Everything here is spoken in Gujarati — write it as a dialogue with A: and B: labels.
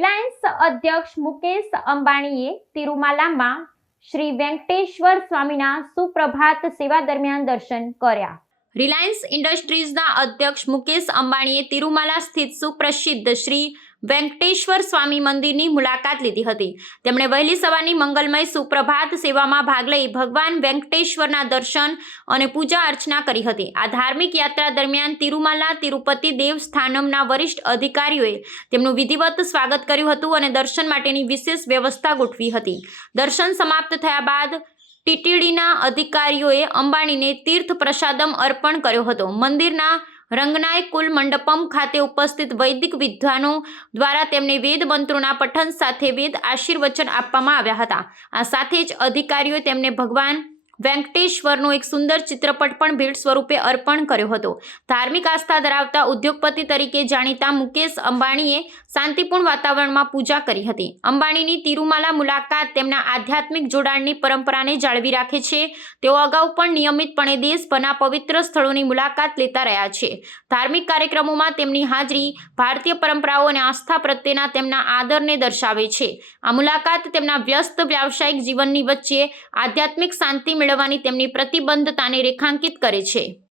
A: રિલાયન્સ અધ્યક્ષ મુકેશ અંબાણીએ તિરુમાલામાં શ્રી વેંકટેશ્વર સ્વામીના સુપ્રભાત સેવા દરમિયાન દર્શન કર્યા. રિલાયન્સ ઇન્ડસ્ટ્રીઝના અધ્યક્ષ મુકેશ અંબાણીએ તિરુમાલા સ્થિત સુપ્રસિદ્ધ શ્રી વેંકટેશ્વર સ્વામી મંદિરની મુલાકાત લીધી હતી. તેમણે વહેલી સવારની મંગલમય સુપ્રભાત સેવામાં ભાગ લઈ ભગવાન વેંકટેશ્વરના દર્શન અને પૂજા અર્ચના કરી હતી. આ ધાર્મિક યાત્રા દરમિયાન તિરુમાલા તિરુપતિ દેવસ્થાનમના વરિષ્ઠ અધિકારીઓએ તેમનું વિધિવત સ્વાગત કર્યું હતું અને દર્શન માટેની વિશેષ વ્યવસ્થા ગોઠવી હતી. દર્શન સમાપ્ત થયા બાદ ટીટીડીના અધિકારીઓએ અંબાણીને તીર્થ પ્રસાદમ અર્પણ કર્યો હતો. મંદિરના રંગનાય કુલ મંડપમ ખાતે ઉપસ્થિત વૈદિક વિદ્વાનો દ્વારા તેમને વેદ મંત્રોના પઠન સાથે વેદ આશીર્વચન આપવામાં આવ્યા હતા. આ સાથે જ અધિકારીઓએ તેમને ભગવાન વેંકટેશ્વરનો એક સુંદર ચિત્રપટ પણ ભેટ સ્વરૂપે અર્પણ કર્યો હતો. ધાર્મિક આસ્થા ધરાવતા ઉદ્યોગપતિ તરીકે જાણીતા મુકેશ અંબાણીએ શાંતિપૂર્ણ વાતાવરણમાં પૂજા કરી હતી. અંબાણીની તિરુમાલા મુલાકાત તેમના આધ્યાત્મિક જોડાણની પરંપરાને જાળવી રાખે છે. તેઓ અગાઉ પણ નિયમિતપણે દેશભરના પવિત્ર સ્થળોની મુલાકાત લેતા રહ્યા છે. ધાર્મિક કાર્યક્રમોમાં તેમની હાજરી, ભારતીય પરંપરાઓ અને આસ્થા પ્રત્યેના તેમના આદરને દર્શાવે છે. આ મુલાકાત તેમના વ્યસ્ત, વ્યાવસાયિક જીવનની વચ્ચે આધ્યાત્મિક શાંતિ મેળવવાની તેમની પ્રતિબદ્ધતાને રેખાંકિત કરે છે.